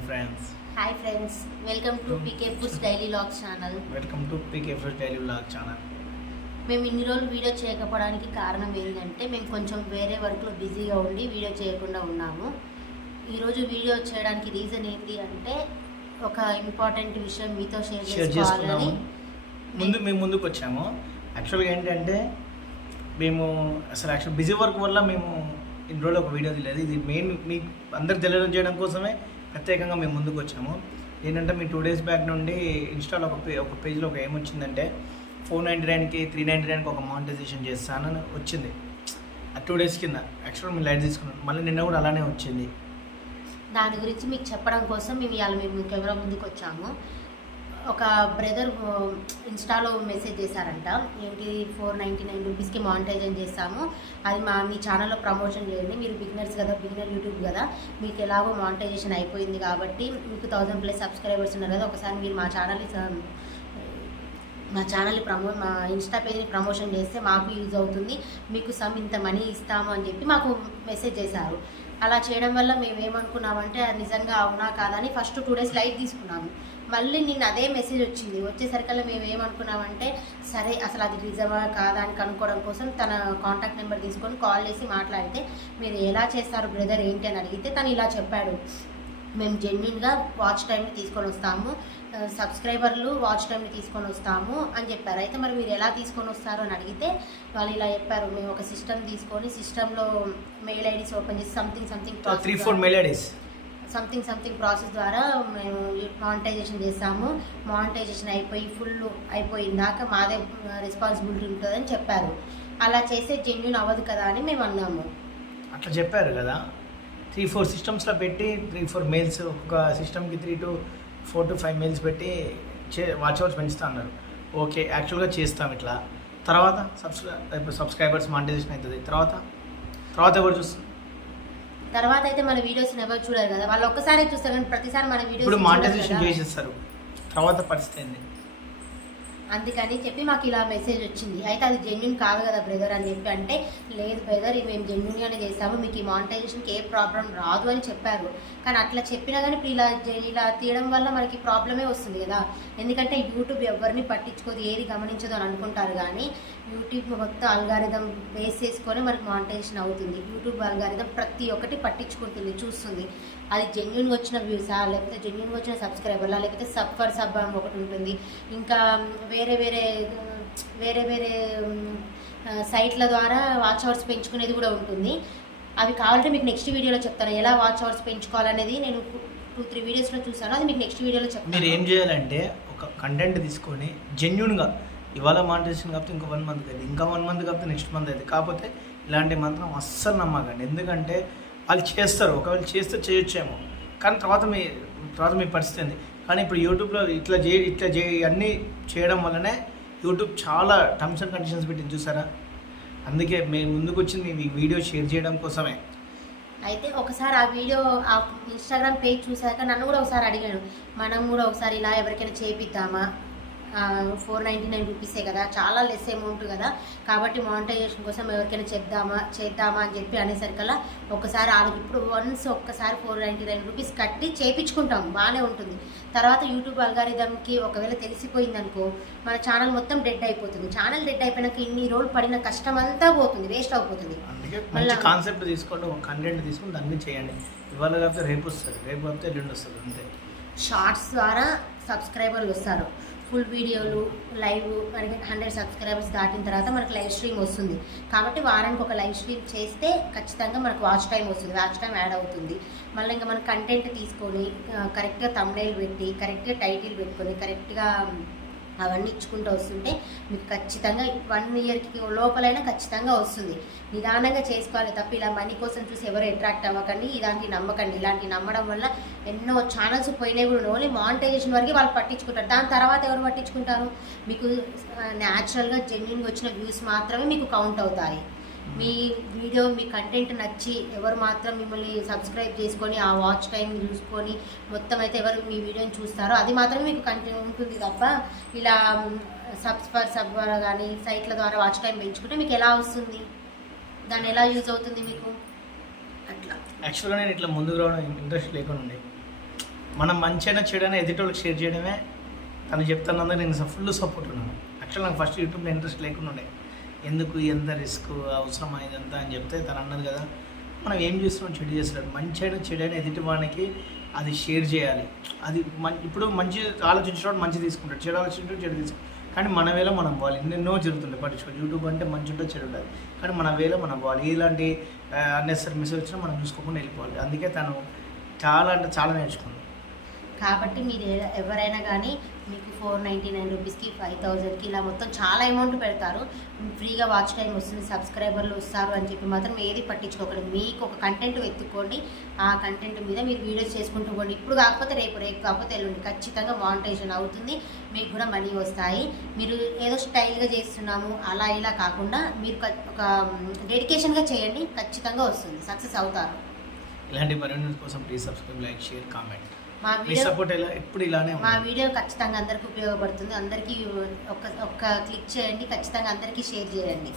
Hi friends, welcome to PK Foods Daily Vlog channel. Welcome to PK foods daily vlog channel. మేము ఇన్ని రోజులు video చేయకపోవడానికి కారణం ఏంటంటే మేము కొంచెం వేరే వర్క్లో బిజీగా ఉండి వీడియో చేయకుండా ఉన్నాము. ఈరోజు వీడియో చేయడానికి రీజన్ ఏంటి అంటే ఒక ఇంపార్టెంట్ విషయం మీతో షేర్ చేసుకోవాలని మేము ముందుకు వచ్చాము. యాక్చువల్గా ఏంటంటే మేము యాక్చువల్ బిజీ వర్క్ వల్ల మేము ఇన్ని రోజులు ఒక వీడియో తీయలేదు. ఇది మెయిన్ మీకు అందరికి తెలియజేయడం కోసమే ప్రత్యేకంగా మేము ముందుకు వచ్చాము. ఏంటంటే మీ 2 days బ్యాక్ నుండి ఇన్స్టాలో ఒక పేజ్లో ఒక ఏమొచ్చిందంటే 499కి 399కి ఒక మానిటైజేషన్ చేస్తానని వచ్చింది. ఆ 2 days కింద యాక్చువల్గా మేము లైట్ తీసుకున్నాం. మళ్ళీ నిన్న కూడా అలానే వచ్చింది. దాని గురించి మీకు చెప్పడం కోసం మేము కెమెరా ముందుకు వచ్చాము. ఒక బ్రదర్ ఇన్స్టాలో మెసేజ్ చేశారంట, ఏంటి 499 రూపీస్కి మానిటైజేషన్ చేస్తాము, అది మీ ఛానల్లో ప్రమోషన్ చేయండి, మీరు బిగినర్స్ కదా, బిగినర్ యూట్యూబ్ కదా, మీకు ఎలాగో మానిటైజేషన్ అయిపోయింది కాబట్టి మీకు 1000+ సబ్స్క్రైబర్స్ ఉన్నారు కదా, ఒకసారి మీరు మా ఛానల్ని మా ఇన్స్టా పేజ్ని ప్రమోషన్ చేస్తే మాకు యూజ్ అవుతుంది, మీకు ఇంత మనీ ఇస్తాము అని చెప్పి మాకు మెసేజ్ చేశారు. అలా చేయడం వల్ల మేము ఏమనుకున్నామంటే అది నిజంగా అవునా కాదని ఫస్ట్ 2 days లైట్ తీసుకున్నాము. మళ్ళీ నిన్న అదే మెసేజ్ వచ్చేసరికల్లా మేము ఏమనుకున్నామంటే సరే అసలు అది నిజమా కాదా అని కనుక్కోవడం కోసం తన కాంటాక్ట్ నెంబర్ తీసుకొని కాల్ చేసి మాట్లాడితే మీరు ఎలా చేస్తారు బ్రదర్ ఏంటి అని అడిగితే తను ఇలా చెప్పాడు, మేము జెన్యున్గా వాచ్ టైంని తీసుకొని వస్తాము, సబ్స్క్రైబర్లు వాచ్ టైంని తీసుకొని వస్తాము అని చెప్పారు. అయితే మరి మీరు ఎలా తీసుకొని వస్తారు అని అడిగితే వాళ్ళు ఇలా చెప్పారు, మేము ఒక సిస్టమ్ తీసుకొని సిస్టంలో మెయిల్ ఐడీస్ ఓపెన్ చేసి something 3-4 mail IDs something process ద్వారా మేము మానిటైజేషన్ చేస్తాము, మానిటైజేషన్ ఫుల్ అయిపోయిందాక మాదే రెస్పాన్సిబిలిటీ ఉంటుందని చెప్పారు. అలా చేస్తే జెన్యున్ అవ్వదు కదా అని మేము అన్నాము. అట్లా చెప్పారు కదా, 3-4 సిస్టమ్స్లో పెట్టి 3-4 మెయిల్స్, ఒక్కొక్క సిస్టమ్కి 3-4 to 5 మెయిల్స్ పెట్టి వాచ్ అవర్స్ పెంచుతా అన్నారు. ఓకే యాక్చువల్గా చేస్తాం ఇట్లా. తర్వాత సబ్స్క్రైబర్స్ మానిటైజేషన్ అవుతుంది. తర్వాత ఎవరు చూస్తారు? తర్వాత అయితే మన వీడియోస్ని ఎవరు చూడరు కదా, వాళ్ళు ఒక్కసారి చూస్తారు కానీ ప్రతిసారి మన వీడియోస్ ఇప్పుడు మానిటైజేషన్ చేసేస్తారు. తర్వాత పరిస్థితి ఏంది? అందుకని చెప్పి మాకు ఇలా మెసేజ్ వచ్చింది. అయితే అది జెన్యున్ కాదు కదా బ్రదర్ అని చెప్పి అంటే, లేదు బ్రదర్ మేము జెన్యున్గానే చేస్తాము, మీకు ఈ మానిటైజేషన్కి ఏ ప్రాబ్లం రాదు అని చెప్పారు. కానీ అట్లా చెప్పినా కానీ ఇప్పుడు ఇలా తీయడం వల్ల మనకి ప్రాబ్లమే వస్తుంది కదా. ఎందుకంటే యూట్యూబ్ ఎవరిని పట్టించుకోదు, ఏది గమనించదు అని అనుకుంటారు. కానీ యూట్యూబ్ మొత్తం అల్గారిథం బేస్ చేసుకొని మనకి మానిటైజేషన్ అవుతుంది. యూట్యూబ్ అల్గారిథం ప్రతి ఒక్కటి పట్టించుకుంటుంది, చూస్తుంది. అది జెన్యున్గా వచ్చిన వ్యూసా, లేకపోతే జెన్యున్గా వచ్చిన సబ్స్క్రైబర్లా, లేకపోతే సబ్ అని ఒకటి ఉంటుంది. ఇంకా వేరే వేరే సైట్ల ద్వారా వాచ్ అవర్స్ పెంచుకునేది కూడా ఉంటుంది. అవి కావాలంటే మీకు నెక్స్ట్ వీడియోలో చెప్తాను, ఎలా వాచ్ అవర్స్ పెంచుకోవాలనేది నేను 2-3 వీడియోస్లో చూసాను, అది మీకు నెక్స్ట్ వీడియోలో చెప్తాను. మీరు ఏం చేయాలంటే ఒక కంటెంట్ తీసుకొని జెన్యున్గా ఇవాళ మానిటైజేషన్ కాకపోతే ఇంకా 1 month అవుతుంది, ఇంకా 1 month కాకపోతే నెక్స్ట్ మంత్ అవుతుంది. కాకపోతే ఇలాంటి మాత్రం అస్సలు నమ్మకండి. ఎందుకంటే వాళ్ళు చేస్తారు, ఒకవేళ చేస్తే చేయొచ్చేమో, కానీ తర్వాత మీ పరిస్థితి ఉంది. కానీ ఇప్పుడు యూట్యూబ్లో ఇట్లా అన్నీ చేయడం వల్లనే యూట్యూబ్ చాలా టర్మ్స్ అండ్ కండిషన్స్ పెట్టింది చూసారా. అందుకే మేము ముందుకు వచ్చింది మీ వీడియో షేర్ చేయడం కోసమే. అయితే ఒకసారి ఆ వీడియో ఆ ఇన్స్టాగ్రామ్ పేజ్ చూసాక నన్ను కూడా ఒకసారి అడిగాను, మనం కూడా ఒకసారి ఇలా ఎవరికైనా చేపిద్దామా, 499 రూపీసే కదా, చాలా లెస్ అమౌంట్ కదా, కాబట్టి మానిటైజేషన్ కోసం ఎవరికైనా చేద్దామా అని చెప్పి అనేసరికల్లా ఒకసారి వాళ్ళకి ఇప్పుడు ఒక్కసారి 499 రూపీస్ కట్టి చేయించుకుంటాం, బాగానే ఉంటుంది. తర్వాత యూట్యూబ్ అల్గారిథంకి ఒకవేళ తెలిసిపోయిందనుకో మన ఛానల్ మొత్తం డెడ్ అయిపోతుంది. ఛానల్ డెడ్ అయిపోయినాక ఇన్ని రోజులు పడిన కష్టం అంతా పోతుంది, వేస్ట్ అయిపోతుంది. మళ్ళీ కాన్సెప్ట్ తీసుకోండి, ఒక కంటెంట్ తీసుకుని దాన్ని చేయండి. ఇవాళ కాకపోతే రేపు వస్తుంది, రేపు కాకపోతే ఎల్లుండి వస్తుంది, అంతే. షార్ట్స్ ద్వారా సబ్స్క్రైబర్లు వస్తారు, ఫుల్ వీడియోలు లైవ్ మనకి 100 సబ్స్క్రైబర్స్ దాటిన తర్వాత మనకు లైవ్ స్ట్రీమ్ వస్తుంది. కాబట్టి వారానికి ఒక లైవ్ స్ట్రీమ్ చేస్తే ఖచ్చితంగా మనకు వాచ్ టైం వస్తుంది, వాచ్ టైం యాడ్ అవుతుంది. మళ్ళీ ఇంకా మన కంటెంట్ తీసుకొని కరెక్ట్గా థంబ్నెయిల్ పెట్టి, కరెక్ట్గా టైటిల్ పెట్టుకొని, కరెక్ట్గా అవన్నీ ఇచ్చుకుంటూ వస్తుంటే మీకు ఖచ్చితంగా 1 yearకి లోపలైనా ఖచ్చితంగా వస్తుంది. నిదానంగా చేసుకోవాలి తప్ప ఇలా మనీ కోసం చూసి ఎవరు అట్రాక్ట్ అవ్వకండి, ఇలాంటి నమ్మకండి. ఇలాంటి నమ్మడం వల్ల ఎన్నో ఛానల్స్ పోయినాయి కూడా ఓన్లీ మానిటైజేషన్ వరకు వాళ్ళు పట్టించుకుంటారు, దాని తర్వాత ఎవరు పట్టించుకుంటారు? మీకు న్యాచురల్గా జెన్యున్గా వచ్చిన వ్యూస్ మాత్రమే మీకు కౌంట్ అవుతాయి. మీ వీడియో మీ కంటెంట్ నచ్చి ఎవరు మాత్రం మిమ్మల్ని సబ్స్క్రైబ్ చేసుకొని ఆ వాచ్ టైం చూసుకొని మొత్తం అయితే ఎవరు మీ వీడియోని చూస్తారో అది మాత్రమే మీకు కంటెంట్ ఉంటుంది తప్ప ఇలా సబ్ కానీ సైట్ల ద్వారా వాచ్ టైం పెంచుకుంటే మీకు ఎలా వస్తుంది, దాన్ని ఎలా యూజ్ అవుతుంది మీకు? అట్లా యాక్చువల్గా నేను ఇట్లా ముందుకు రావడం ఇంట్రెస్ట్ లేకుండా ఉండే, మనం మంచైనా చెడైనా ఎదుటోళ్ళకి షేర్ చేయడమే తను చెప్తానందుకు నేను ఫుల్ సపోర్ట్ ఉన్నాను. యాక్చువల్ నాకు ఫస్ట్ యూట్యూబ్లో ఇంట్రెస్ట్ లేకుండా ఉండే, ఎందుకు ఎంత రిస్క్ అవసరమా ఇదంతా అని చెప్తే తను అన్నది కదా, మనం ఏం చేస్తున్నాం చెడు చేస్తున్నాడు, మంచైనా చెడైనా ఎదుటి వానికి అది షేర్ చేయాలి. అది ఇప్పుడు మంచి ఆలోచించినప్పుడు మంచి తీసుకుంటాడు, చెడు ఆలోచించినప్పుడు చెడు తీసుకుంటాడు. కానీ మన వేళ మనం పోవాలి. ఎన్నెన్నో జరుగుతుండే పట్టించుకో, యూట్యూబ్ అంటే మంచి ఉంటుంది చెడు ఉంటుంది, కానీ మన వేళ మనం పోవాలి. ఇలాంటి అన్నెసరీ మెసేజ్ వచ్చినా మనం చూసుకోకుండా వెళ్ళిపోవాలి. అందుకే తను చాలా అంటే చాలా నేర్చుకుంది. కాబట్టి మీరు ఎవరైనా కానీ మీకు 499 రూపీస్కి 5000కి ఇలా మొత్తం చాలా అమౌంట్ పెడతారు, ఫ్రీగా వాచ్ టైం వస్తుంది, సబ్స్క్రైబర్లు వస్తారు అని చెప్పి మాత్రం ఏది పట్టించుకోకండి. మీకు ఒక కంటెంట్ వెతుక్కోండి, ఆ కంటెంట్ మీద మీరు వీడియోస్ చేసుకుంటూ పోండి. ఇప్పుడు కాకపోతే రేపు కాకపోతే ఎల్లుండి ఖచ్చితంగా మానిటైజేషన్ అవుతుంది, మీకు కూడా మనీ వస్తాయి. మీరు ఏదో స్టైల్గా చేస్తున్నాము అలా ఇలా కాకుండా మీరు ఒక డెడికేషన్గా చేయండి, ఖచ్చితంగా వస్తుంది, సక్సెస్ అవుతారు. ఇలాంటి మరిన్ని కోసం please subscribe, like, share, comment. మా మీ సపోర్ట్ ఎప్పుడు ఇలానే మా వీడియో ఖచ్చితంగా అందరికీ ఉపయోగపడుతుంది. అందరికీ ఒక్క క్లిక్ చేయండి, ఖచ్చితంగా అందరికీ షేర్ చేయండి.